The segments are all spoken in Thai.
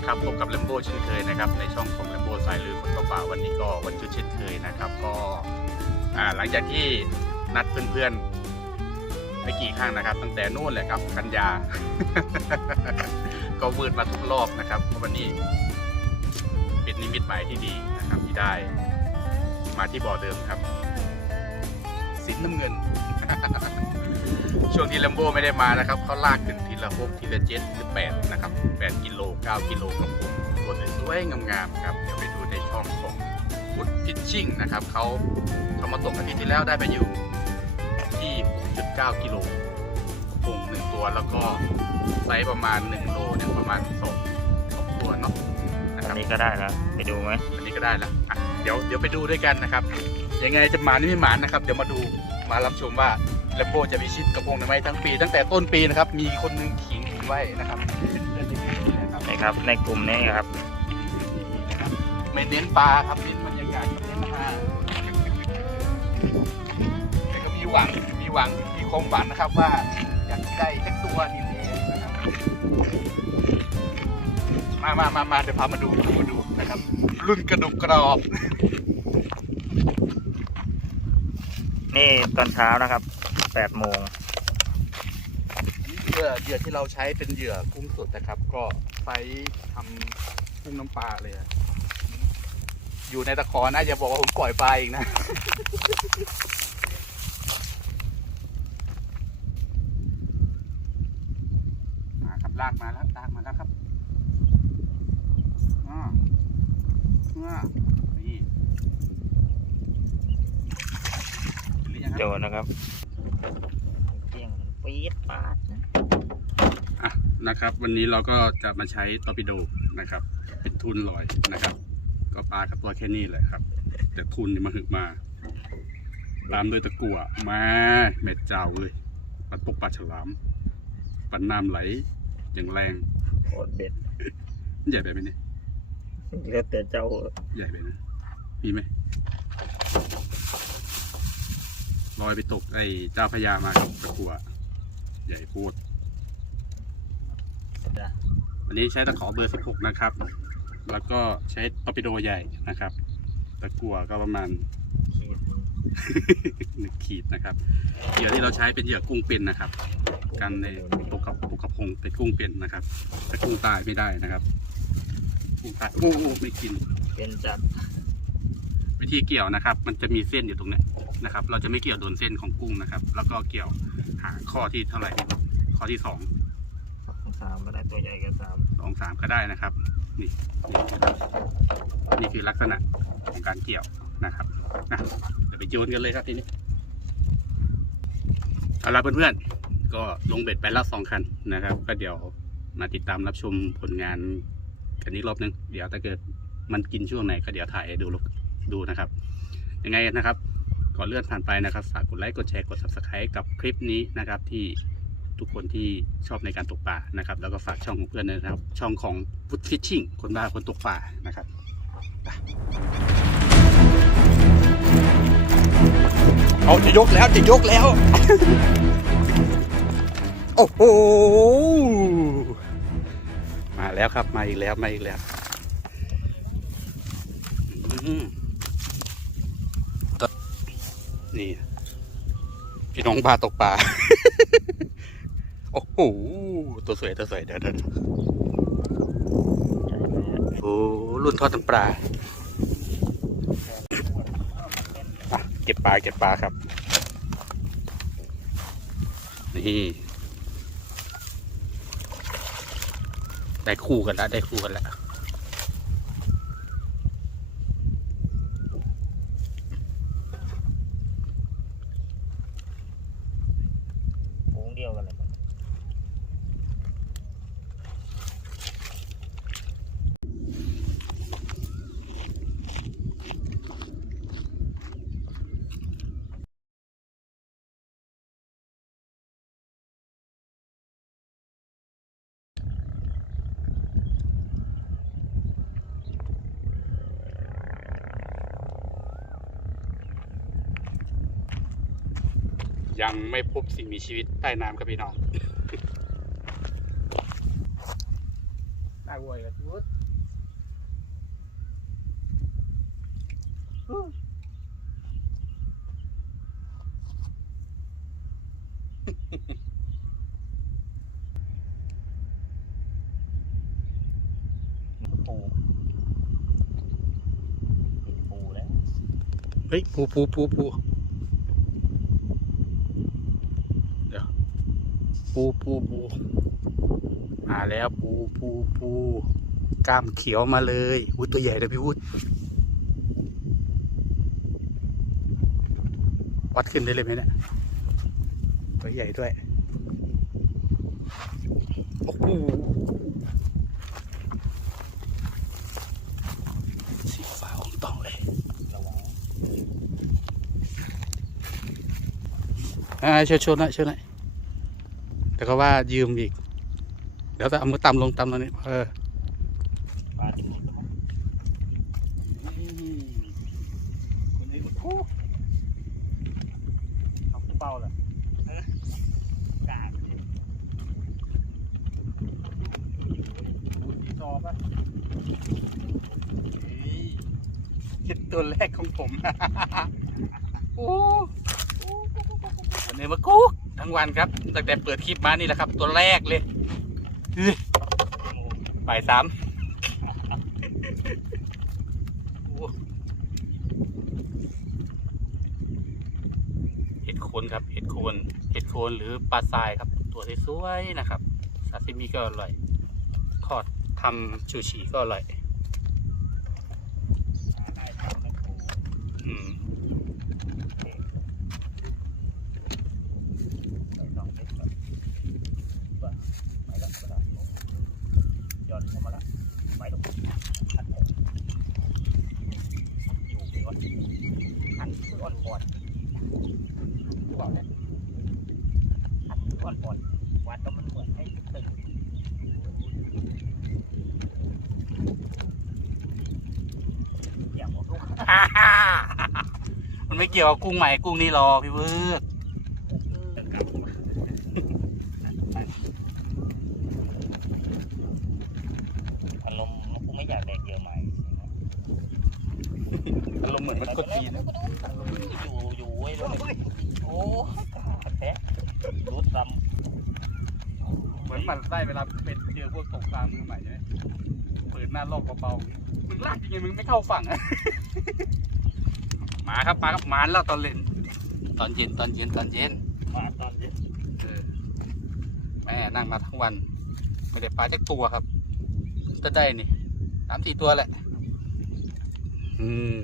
นะครับพบกับแลมโบ้เช่นเคยนะครับในช่องของแลมโบ้สายลือคนต่อป่าวันนี้ก็วันจุดเช่นเคยนะครับก็หลังจากที่นัดเพื่อนๆไม่กี่ครั้งนะครับ ตั้งแต่นู่นแหละครับกันยา ก็วืดมาทุกรอบนะครับวันนี้เป็นนิมิตหมายที่ดีนะครับที่ได้ มาที่บ่อเดิมครับ สินน้ำเงิน ช่วงที่แลมโบ้ไม่ได้มานะครับเขาลากขึ้นทีละหกทีละเจ็ดหรือแปดนะครับแปดกิโลเก้ากิโลครับผมตัวสวยๆงามๆครับเดี๋ยวไปดูในช่องของฟุตพิชชิ่งนะครับเขาเขามาตกอาทิตย์ที่แล้วได้ไปอยู่ที่ 6.9 กิโลปงหนึ่งตัวแล้วก็ไซส์ประมาณ 1 โลเนี่ยประมาณสองสองตัวเนาะนะคอัรับนนี้ก็ได้แล้วไปดูไหมอันนี้ก็ได้แล้วอะเดี๋ยวเดี๋ยวไปดูด้วยกันนะครับ ยังไงจะหมานี่ไม่หมานนะครับ เดี๋ยวมาดูมารับชมว่าแลมโบจะมีชิดกระโปรงหรือไม่ทั้งปี ตั้งแต่ต้นปีนะครับ มีคนหนึงขิงผมไว้นะครับเป็นเพื่อนในกลุ่มนะครับนี่ครับ ในกลุ่มนี้ครับ ไม่เน้นปลาครับเน้นบรรยากาศกับเน้นอาหารแต่ก็มีหวังมีหวังมีความหวังนะครับว่าอยากได้สักตัวนี่เองนะครับมามามามาเดี๋ยวพามาดูพามาดูนะครับ รุ่นกระดูกกรอบ นี่ตอนเช้านะครับแปดโมงเหยื่อเหยื่อที่เราใช้เป็นเหยื่อกุ้งสดนะครับ ก็ไซส์ทำกุ้งน้ำปลาเลยอะอยู่ในตะขอนะอย่าบอกว่าผมปล่อยปลาอีกนะ มาครับลากมาแล้วลากมาแล้วครับอ่าอ่า เห็นหรือยังครับโจนะครับเจียงปี๊ดปาดนะอะนะครับ วันนี้เราก็จะมาใช้ตอร์ปิโดนะครับ เป็นทุนลอยนะครับ ก็ปลากับตัวแค่นี้แหละครับ แต่ทุนนี่มาหึกมา ตามด้วยตะกั่วมาเม็ดเจ้าเลยปลาตกปลาฉลามปลาน้ำไหลอย่างแรงโคตรเด็ดใหญ่ไปไหมเนี่ยเหลือแต่เจ้า ใหญ่ไปนะมีไหม ลอยไปตกไอ้เจ้าพญามากับตะกั่วใหญ่โคตรวันนี้ใช้ตะขอเบอร์ 16 นะครับ แล้วก็ใช้ตอร์ปิโดใหญ่นะครับ ตะกั่วก็ประมาณขีดหนึ่งขีดนะครับ เหยื่อที่เราใช้เป็นเหยื่อกุ้งเป็นนะครับ กันในตกกับตกกับพงเป็นกุ้งเป็นนะครับ แต่กุ้งตายไม่ได้นะครับกุ้งตายโอ้โอ้ไม่กิน เป็นจัด วิธีเกี่ยวนะครับ มันจะมีเส้นอยู่ตรงเนี้ยนะครับ เราจะไม่เกี่ยวโดนเส้นของกุ้งนะครับ แล้วก็เกี่ยวหาข้อที่เท่าไหร่ดีข้อที่สองสองสามก็ได้ตัวใหญ่ก็สามสองสามก็ได้นะครับนี่นี่นะครับนี่คือลักษณะของการเกี่ยวนะครับนะเดี๋ยวไปโยนกันเลยครับทีนี้เอาละเพื่อนๆ ก็ลงเบ็ดไปแล้วสองคันนะครับ ก็เดี๋ยวมาติดตามรับชมผลงานกันอีกรอบนึง เดี๋ยวถ้าเกิดมันกินช่วงไหนก็เดี๋ยวถ่ายให้ดู ดูนะครับ ยังไงนะครับ ก่อนเลื่อนผ่านไปนะครับ ฝากกดไลค์ กดแชร์ กด subscribe กับคลิปนี้นะครับที่ทุกคนที่ชอบในการตกปลานะครับ แล้วก็ฝากช่องของเพื่อนนะครับ ช่องของ Food Fishing คนบ้าคนตกปลานะครับเอาจะยกแล้วจะยกแล้ว โอ้โห มาแล้วครับ มาอีกแล้ว มาอีกแล้ว อืม นี่ พี่น้องปลาตกปลา โอ้โห ตัวสวย ตัวสวยเดี๋ยวเดี๋ยวโอ้รุ่นทอดน้ำปลาเก็บปลาเก็บปลาครับ นี่ได้คู่กันแล้วได้คู่กันแล้ว ยังไม่พบสิ่งมีชีวิตใต้น้ำครับพี่น้องได้โวยกับทุดอู้ปูเป็นปูแล้ว เฮ้ยปูปูปูปูเดี๋ยว ปูปูปูมาแล้วปูปูปูกล้ามเขียวมาเลยอุ้ยตัวใหญ่เลยพี่วุฒวัดขึ้นได้เลยไหมเนี่ยตัวใหญ่ด้วยโอ้โหสีฟ้าของต้องเลยอ่าเชิญชวนหน่อยเชิญหน่อย แต่ก็ว่ายืมอีก เดี๋ยวจะเอามือต่ำลงต่ำลงนี่เออปลาติดหมดแล้วมั้งคนนี้มันคู่เอาขึ้นเป้าเลยกาดจอปะเห็ดตัวแรกของผมโอ้วันนี้มากุ๊ก ทั้งวันครับตั้งแต่เปิดคลิปมานี่แหละครับ ตัวแรกเลยบ่ายสามเห็ดโคนครับเห็ดโคนเห็ดโคนหรือปลาทรายครับ ตัวสวยๆนะครับซาซิมิก็อร่อยทอดทำชูชีก็อร่อย อืม ใส่สองเล็กก่อนว่าไปแล้วไปแล้วย้อนเข้ามาแล้วไปตรงขัดผมอยู่ไปก่อนขัดคืออ่อนก่อนบอกเลยขัดคืออ่อนก่อนวัดแล้วมันเหมือนให้ตึงอย่างห มันไม่เกี่ยวกับกุ้งใหม่กุ้งนี่รอพี่เวิร์ก อารมณ์กูไม่อยากแดกเยอะไหม อารมณ์เหมือนมันกดจีน อยู่อยู่ไว้เลยโอ้กาแท้รูดซ้ เห มือนมันไส้เวลาเป็นเจอพวกตกปลามือใหม่ใช่ไหมเปิดหน้าลอกเบาๆมึงลากยังไงมึงไม่เข้าฝั่งอะมาครับมาครับมาแล้วตอนเล่นตอนเย็นตอนเย็นตอนเย็นำมาตอนเย็นเออแม่นั่งมาทั้งวัน ไม่ได้ปลาจักตัวครับจะได้นี่สามสี่ตัวแหละ อืม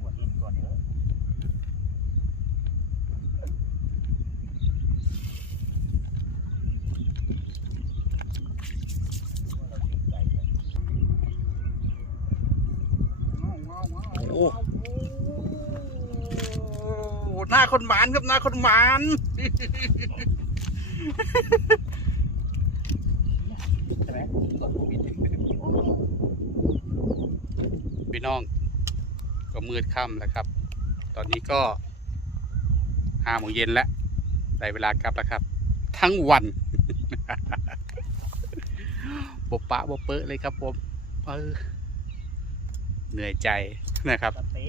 ปวดเอ็นก่อนเถอะ โอ้หน้าคนหมานครับหน้าคนหมานใช่ไหมพี่น้อง ก็มืดค่ำแล้วครับ ตอนนี้ก็ห้าโมงเย็นแล้ว ได้เวลากลับแล้วครับ ทั้งวันบบปะบบเปะเลยครับผมเออ เหนื่อยใจนะครับ ปกติ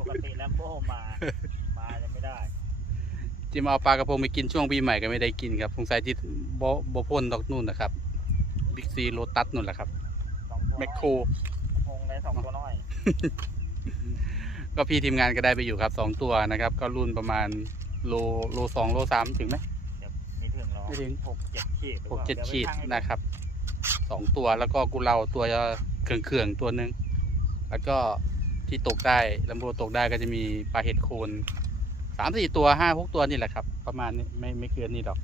ปกติแลมโบ้มา มาจะไม่ได้ จิมเอาปลากระพงไปกินช่วงปีใหม่ก็ไม่ได้กินครับสงสัยที่โบพ่นดอกนู่นนะครับบิ๊กซีโลตัสนู่นแหละครับสองตัวแมคโคร คงได้สองตัวน้อย ก็พี่ทีมงานก็ได้ไปอยู่ครับสองตัวนะครับ ก็รุ่นประมาณโลโลสองโลสามถึงไหม เดี๋ยวไม่ถึงหรอกไม่ถึง หกเจ็ดขีดรือหกปล่าเจ็ดยวไปขีดชั่งให้นะครับสองตัวแล้วก็กุเลาตัวเขื่องเขื่องๆตัวหนึ่ง แล้วก็ที่ตกได้ลำโพตกได้ก็จะมีปลาเห็ดโคนสามสี่ตัวห้าหกตัวนี่แหละครับ ประมาณนี้ไม่ไม่เกินนี่ดอก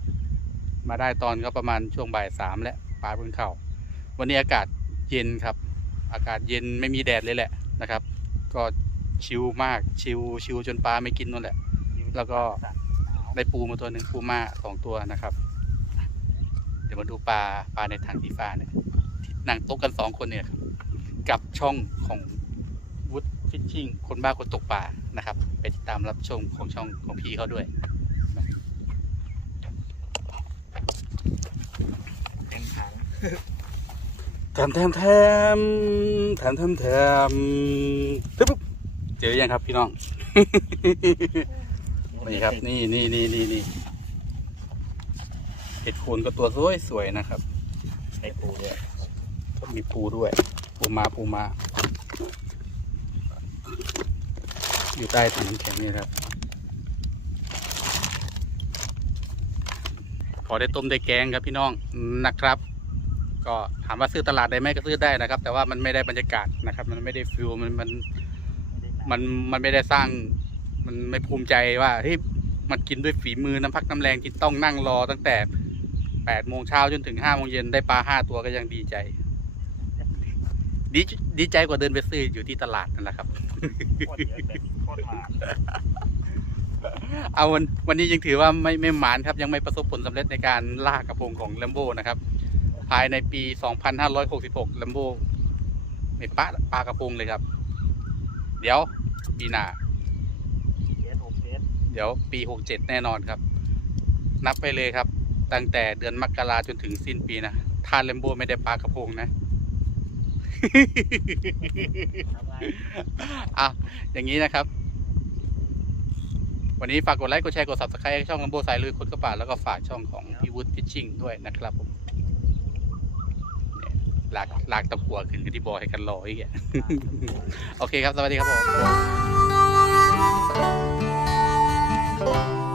มาได้ตอนก็ประมาณช่วงบ่ายสามแล้วปลาเพิ่งเข้า วันนี้อากาศเย็นครับ อากาศเย็นไม่มีแดดเลยแหละนะครับ ก็ชิลมากชิลชิลจนปลาไม่กินนู่นแหละ แล้วก็ได้ปูมาตัวหนึ่งปูมาสองตัวนะครับ เดี๋ยวมาดูปลาปลาในถังสีฟ้าเนี่ยนั่งโต๊ะกันสองคนเนี่ยครับกับช่องของ ฟิชชิ่งคนบ้าคนตกปลานะครับ ไปติดตามรับชมของช่องของพี่เขาด้วยเต็มถังแถมแถมแถมแถมแถมแถมตึ๊บปุ๊บเจอยังครับพี่น้อง นี่ครับ นี่นี่นี่นี่นี่เห็ดโคนก็ตัวสวยสวยๆนะครับใส่ปูด้วยก็มีปูด้วย ปูมาปูมา อยู่ใต้ถังน้ำแข็งนี่ครับ พอได้ต้มได้แกงครับพี่น้องนะครับ ก็ถามว่าซื้อตลาดได้ไหมก็ซื้อได้นะครับ แต่ว่ามันไม่ได้บรรยากาศนะครับ มันไม่ได้ฟิลมันมันมันมันไม่ได้สร้าง มันไม่ภูมิใจว่าเฮ้ยมันกินด้วยฝีมือน้ำพักน้ำแรงที่ต้องนั่งรอตั้งแต่แปดโมงเช้าจนถึงห้าโมงเย็นได้ปลาห้าตัวก็ยังดีใจ ดีดีใจกว่าเดินไปซื้ออยู่ที่ตลาดนั่นแหละครับ โคตรเยอะเลยโคตรมาเอาวันวันนี้ยังถือว่าไม่ไม่หมานครับ ยังไม่ประสบผลสำเร็จในการล่ากระพงของแลมโบนะครับ ภายในปี 2566แลมโบไม่ปะปลากระพงเลยครับ เดี๋ยวปีหน้าเฟสหกเฟสเดี๋ยวปี67แน่นอนครับ นับไปเลยครับ ตั้งแต่เดือนมกราจนถึงสิ้นปีนะ ถ้าแลมโบไม่ได้ปลากระพงนะทำไง อะอย่างนี้นะครับ วันนี้ฝากกดไลค์กดแชร์กด subscribe ช่องลำโบสายลุยคนกระป่าแล้วก็ฝากช่องของพี่วุฒิพิชชิ่งด้วยนะครับผมเนี่ยลากลากตะกัวขึ้นกันที่บอยให้กันรออีกอะโอเคครับ สวัสดีครับผม